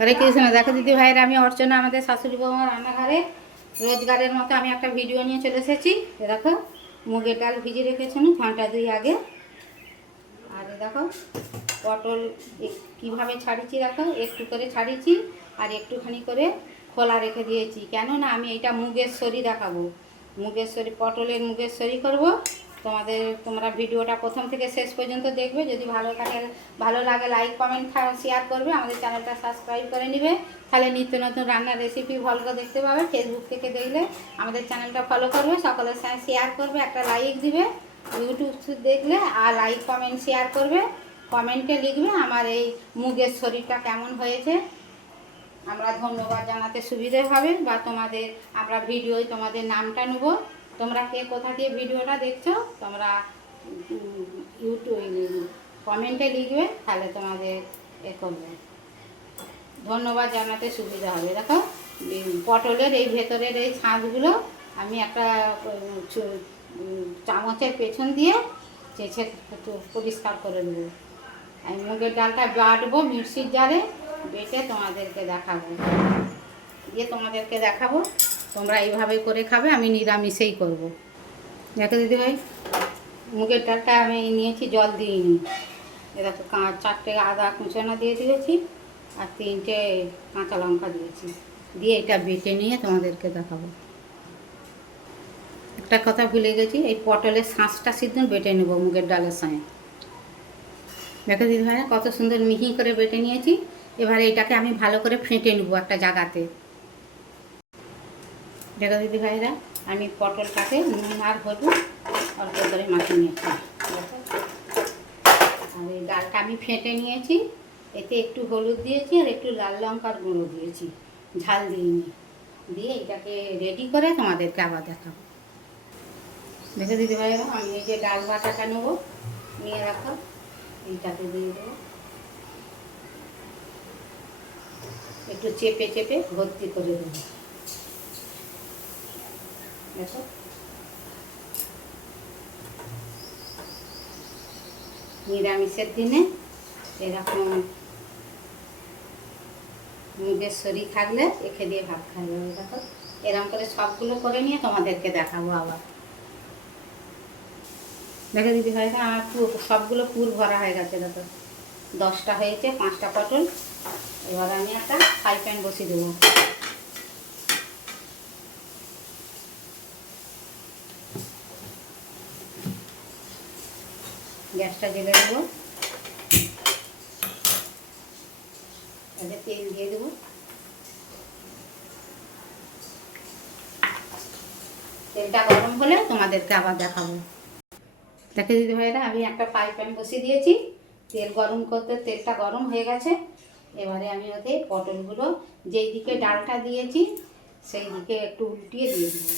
হরে কৃষ্ণ। দেখো দিদি ভাইয়েরা, আমি অর্চনা, আমাদের শাশুড়ি বৌমা রান্নাঘরে রোজগারের মতো আমি একটা ভিডিও নিয়ে চলে এসেছি। দেখো মুগের ডাল ভিজিয়ে রেখেছেন ঘন্টা 2 আগে। আর দেখো পটল কীভাবে ছাড়িয়েছি, দেখো একটু করে ছাড়িয়েছি আর একটুখানি করে খোলা রেখে দিয়েছি। কেননা আমি এইটা মুগের সরি দেখাবো, মুগের সরি, পটলের মুগের সরি করব। তোমরা ভিডিওটা প্রথম থেকে শেষ পর্যন্ত দেখবে। যদি ভালো লাগে লাইক কমেন্ট শেয়ার করবে, আমাদের চ্যানেলটা সাবস্ক্রাইব করে নেবে। তাহলে নিত্য নতুন রান্নার রেসিপি ভালো দেখতে পাবে। ফেসবুক থেকে দেখলে আমাদের চ্যানেলটা ফলো করবে, সকলের সঙ্গে শেয়ার করবে, একটা লাইক দিবে। ইউটিউব দেখলে আর লাইক কমেন্ট শেয়ার করবে, কমেন্টে লিখবে আমার এই মুগের শরীরটা কেমন হয়েছে। আমরা ধন্যবাদ জানাতে সুবিধে হবে, বা আমরা ভিডিওয় তোমাদের নামটা নেব। তোমরা কে কোথা দিয়ে ভিডিওটা দেখছো তোমরা ইউটিউব কমেন্টে লিখবে, তাহলে তোমাদের করবে, ধন্যবাদ জানাতে সুবিধা হবে। দেখো পটলের এই ভেতরের এই ছাঁচগুলো আমি একটা চামচের পেছন দিয়ে চেঁচে একটু পরিষ্কার করে দেবো। আমি মুগের ডালটা বাটবো মিক্সির জারে, বেটে তোমাদেরকে দেখাবো। তোমরা এইভাবে করে খাবে, আমি নিরামিষেই করব। দেখো দিদিভাই, মুগের ডালটা আমি নিয়েছি, জল দিইনি। দেখো 4টে আদা কুচানো দিয়ে দিয়েছি আর 3টে কাঁচা লঙ্কা দিয়েছি, দিয়ে এটা বেটে নিয়ে তোমাদেরকে দেখাবো। একটা কথা ভুলে গেছি, এই পটলের শাঁসটা সিদ্ধ বেটে নেবো মুগের ডালের সঙ্গে। দেখো দিদিভাইরা কত সুন্দর মিহি করে বেটে নিয়েছি। এবারে এটাকে আমি ভালো করে ফেটে নেবো একটা জায়গাতে। দেখো দিদিভাইরা, আমি পটলটাকে নুন আর হলুদ অল্প করে মাখিয়ে নিয়েছি। আর এই ডালটা আমি ফেটে নিয়েছি, এতে একটু হলুদ দিয়েছি আর একটু লাল লঙ্কার গুঁড়ো দিয়েছি, ঝাল দিইনি। দিয়ে এটাকে রেডি করে তোমাদেরকে আবার দেখাবো। দেখো দিদিভাইরা, আমি এই যে ডাল বাটাটা নেবো, নিয়ে রাখো, এইটাকে দিয়ে দেবো, একটু চেপে চেপে ভর্তি করে দেবো। দেখো নিরামিষের দিনে এরকম মুগের শরীর থাকলে এখে দিয়ে ভাত খাওয়া যাবে। দেখো এরকম করে সবগুলো করে নিয়ে তোমাদেরকে দেখাবো আবার। দেখো দিদি ভাইরা, আমার সবগুলো পুর ভরা হয়ে গেছে। দেখো 10টা হয়েছে, 5টা পটল। এবার আমি একটা ফ্রাই প্যান বসিয়ে দেবো। গ্যাসটা জ্বেলে দেবো, তেল দিয়ে দেবো। তেলটা গরম হলে তোমাদেরকে আবার দেখাবো। দেখে দিদি ভাইরা, আমি একটা ফ্রাই প্যান বসিয়ে দিয়েছি, তেল গরম করতে তেলটা গরম হয়ে গেছে। এবারে আমি ওতে পটলগুলো যেই দিকে ডালটা দিয়েছি সেই দিকে একটু উল্টিয়ে দিয়ে দেবো।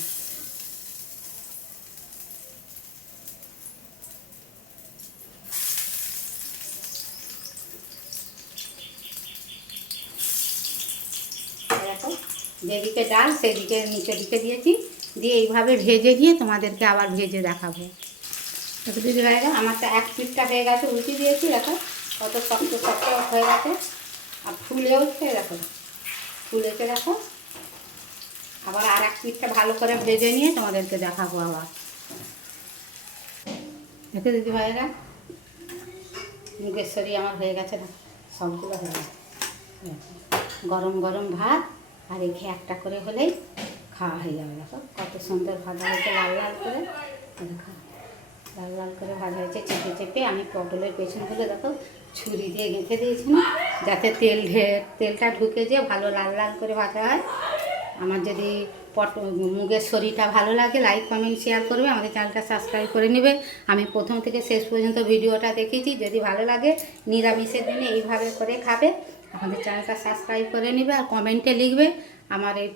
দেখো যেদিকে ডাল সেদিকে নিচের দিকে দিয়েছি, দিয়ে এইভাবে ভেজে গিয়ে তোমাদেরকে আবার ভেজে দেখাবো। দেখো দিদি ভাইরা, আমার তো এক পিঠটা হয়ে গেছে, উল্টি দিয়েছি। দেখো কত শক্ত শক্ত হয়ে গেছে আর ফুলে উঠছে। দেখো ফুলেছে। দেখো আবার আর এক পিঠটা ভালো করে ভেজে নিয়ে তোমাদেরকে দেখাবো আবার। দেখো দিদি ভাইরা, মুগের শরীর আমার হয়ে গেছে, সবগুলো হয়ে গেছে। গরম গরম ভাত আর রেখে একটা করে হলেই খাওয়া হয়ে যাবে। দেখো কত সুন্দর ভাজা হয়েছে, লাল লাল করে। দেখো লাল লাল করে ভাজা হয়েছে। চেপে চেপে আমি পটলের পেছনগুলো দেখো ছুরি দিয়ে গেঁথে দিয়েছি না, যাতে তেলটা ঢুকে যেয়ে ভালো লাল লাল করে ভাজা হয়। আমার যদি মুগের শরীরটা ভালো লাগে লাইক কমেন্ট শেয়ার করবে, আমাদের চ্যানেলটা সাবস্ক্রাইব করে নেবে। আমি প্রথম থেকে শেষ পর্যন্ত ভিডিওটা দেখেছি, যদি ভালো লাগে নিরামিষের দিনে এইভাবে করে খাবে। আমাদের চ্যানেলটা সাবস্ক্রাইব করে নেবে আর কমেন্টে লিখবে আমার এই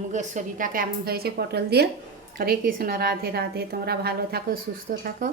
মুগের শরীরটা কেমন হয়েছে পটল দিয়ে। হরে কৃষ্ণ, রাধে রাধে। তোমরা ভালো থাকো, সুস্থ থাকো।